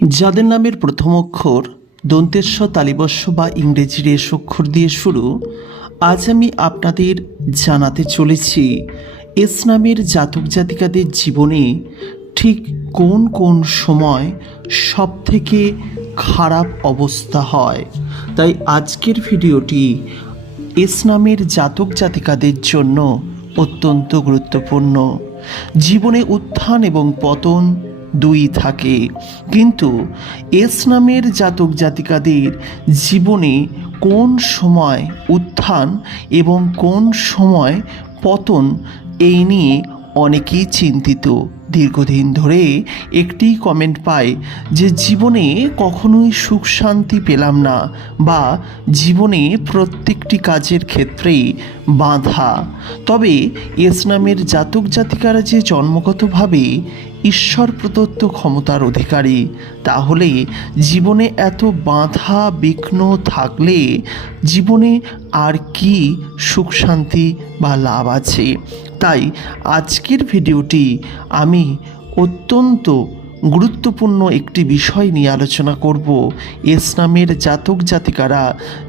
যাদের নামের প্রথম অক্ষর দন্তেশ্ব তালিবস্য বা ইংরেজির এস অক্ষর দিয়ে শুরু, আজ আমি আপনাদের জানাতে চলেছি এস নামের জাতক জাতিকাদের জীবনে ঠিক কোন কোন সময় সব থেকে খারাপ অবস্থা হয়। তাই আজকের ভিডিওটি এস নামের জাতক জাতিকাদের জন্য অত্যন্ত গুরুত্বপূর্ণ। জীবনে উত্থান এবং পতন দুই থাকে। কিন্তু এস নামের জাতক জাতিকাদের জীবনে কোন সময় উত্থান এবং কোন সময় পতন এই নিয়ে অনেকেই চিন্তিত। দীর্ঘদিন ধরে একটি কমেন্ট পাই যে, জীবনে কখনোই সুখ শান্তি পেলাম না বা জীবনে প্রত্যেকটি কাজের ক্ষেত্রেই বাধা। তবে এস নামের জাতক জাতিকারা যে জন্মগতভাবে ঈশ্বর প্রদত্ত ক্ষমতার অধিকারী, তাহলে জীবনে এত বাঁধা বিঘ্ন থাকলে জীবনে আর কি সুখ শান্তি বা লাভ আছে? তাই আজকের ভিডিওটি আমি অত্যন্ত গুরুত্বপূর্ণ একটি বিষয় নিয়ে আলোচনা করব। এস নামের জাতক জাতিকারা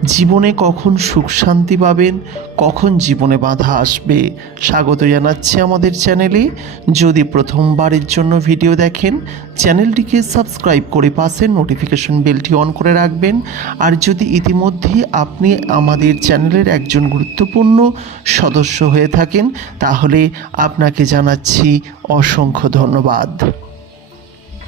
জীবনে কখন সুখ শান্তি পাবেন, কখন জীবনে বাধা আসবে? স্বাগত জানাচ্ছি আমাদের চ্যানেলে। যদি প্রথমবারের জন্য ভিডিও দেখেন, চ্যানেলটিকে সাবস্ক্রাইব করে পাশে নোটিফিকেশন বেলটি অন করে রাখবেন। আর যদি ইতিমধ্যেই আপনি আমাদের চ্যানেলের একজন গুরুত্বপূর্ণ সদস্য হয়ে থাকেন, তাহলে আপনাকে জানাচ্ছি অসংখ্য ধন্যবাদ।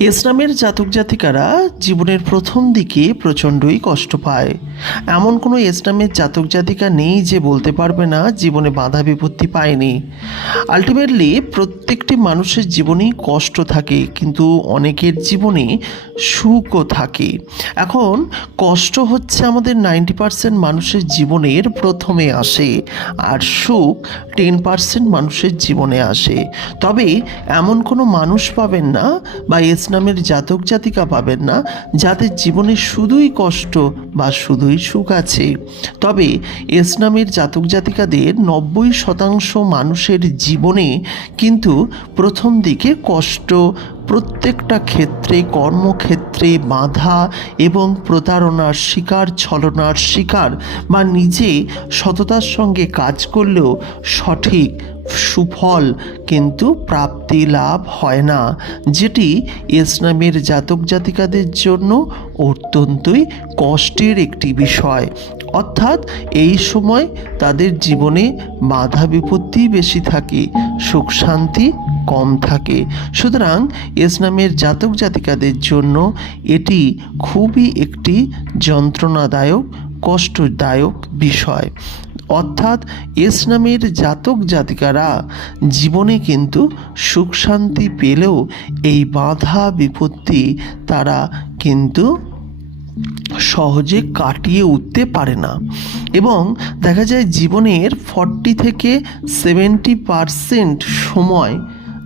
ইসলামের জাতক জাতিকারা জীবনের প্রথম দিকে প্রচণ্ডই কষ্ট পায়। এমন কোনো ইসলামের জাতক জাতিকা নেই যে বলতে পারবে না জীবনে বাধা বিপত্তি পায়নি। আলটিমেটলি প্রত্যেকটি মানুষের জীবনেই কষ্ট থাকে, কিন্তু অনেকের জীবনে সুখও থাকে। এখন কষ্ট হচ্ছে আমাদের নাইনটি পার্সেন্ট মানুষের জীবনের প্রথমে আসে আর সুখ টেন পার্সেন্ট মানুষের জীবনে আসে। তবে এমন কোনো মানুষ পাবেন না বা ইসলামের জাতক জাতিকা পাবেন না, যাদের জীবনে শুধুই কষ্ট বা শুধুই সুখ আছে। তবে ইসলামের জাতক জাতিকাদের নব্বই শতাংশ মানুষের জীবনে কিন্তু প্রথম দিকে কষ্ট প্রত্যেকটা ক্ষেত্রে, কর্মক্ষেত্রে বাধা এবং প্রতারণার শিকার, ছলনার শিকার বা নিজে সততার সঙ্গে কাজ করলেও সঠিক সুফল কিন্তু প্রাপ্তি লাভ হয় না, যেটি ইসলামের জাতক জাতিকাদের জন্য অত্যন্তই কষ্টের একটি বিষয়। অর্থাৎ এই সময় তাদের জীবনে বাধা বিপত্তি বেশি থাকে, সুখ শান্তি কম থাকে। সুতরাং ইসলামের জাতক জাতিকাদের জন্য এটি খুবই একটি যন্ত্রণাদায়ক, কষ্টদায়ক বিষয়। অর্থাৎ ইসলামের জাতক জাতিকারা জীবনে কিন্তু সুখ শান্তি পেলেও এই বাধা বিপত্তি তারা কিন্তু সহজে কাটিয়ে উঠতে পারে না। এবং দেখা যায় জীবনের ফর্টি থেকে সেভেন্টি পারসেন্ট সময়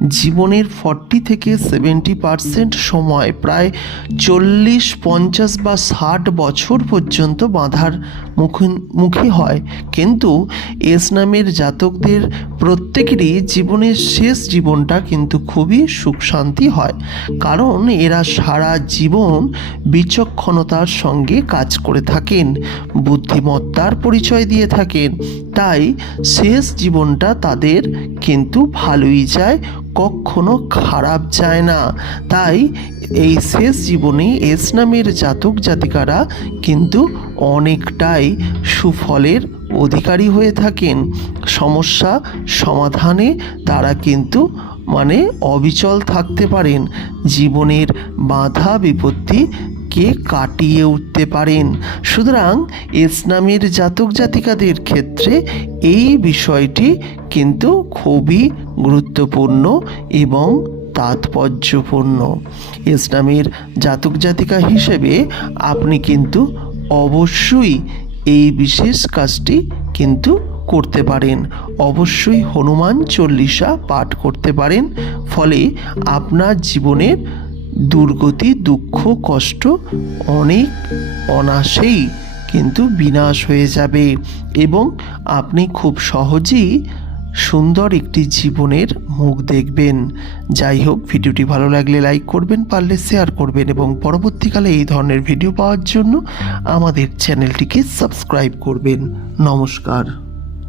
জীবনের ফর্টি থেকে সেভেন্টি পারসেন্ট সময় প্রায় চল্লিশ, পঞ্চাশ বা ষাট বছর পর্যন্ত বাঁধার মুখে, মুখী হয়। কিন্তু এস নামের জাতকদের প্রত্যেকেরই জীবনের শেষ জীবনটা কিন্তু খুবই সুখ শান্তি হয়। কারণ এরা সারা জীবন বিচক্ষণতার সঙ্গে কাজ করে থাকেন, বুদ্ধিমত্তার পরিচয় দিয়ে থাকেন তাই শেষ জীবনটা তাদের কিন্তু ভালোই যায়, কখনো খারাপ যায় না। তাই এই শেষ জীবনে এস নামের জাতক জাতিকারা কিন্তু অনেকটাই সুফলের অধিকারী হয়ে থাকেন। সমস্যা সমাধানে তারা কিন্তু মানে অবিচল থাকতে পারেন। জীবনের বাধা বিপত্তি কে কাটিয়ে উঠতে পারেন? সুতরাং ইসলামের জাতক জাতিকাদের ক্ষেত্রে এই বিষয়টি কিন্তু খুবই গুরুত্বপূর্ণ এবং তাৎপর্যপূর্ণ। ইসলামের জাতক জাতিকা হিসেবে আপনি কিন্তু অবশ্যই এই বিশেষ কাজটি কিন্তু করতে পারেন। অবশ্যই হনুমান চল্লিশা পাঠ করতে পারেন। ফলে আপনার জীবনের দুর্গতি, দুঃখ, কষ্ট অনেক অনাসেই কিন্তু বিনাশ হয়ে যাবে এবং আপনি খুব সহজেই সুন্দর একটি জীবনের মুখ দেখবেন। যাই হোক, ভিডিওটি ভালো লাগলে লাইক করবেন, পারলে শেয়ার করবেন এবং পরবর্তীকালে এই ধরনের ভিডিও পাওয়ার জন্য আমাদের চ্যানেলটিকে সাবস্ক্রাইব করবেন। নমস্কার।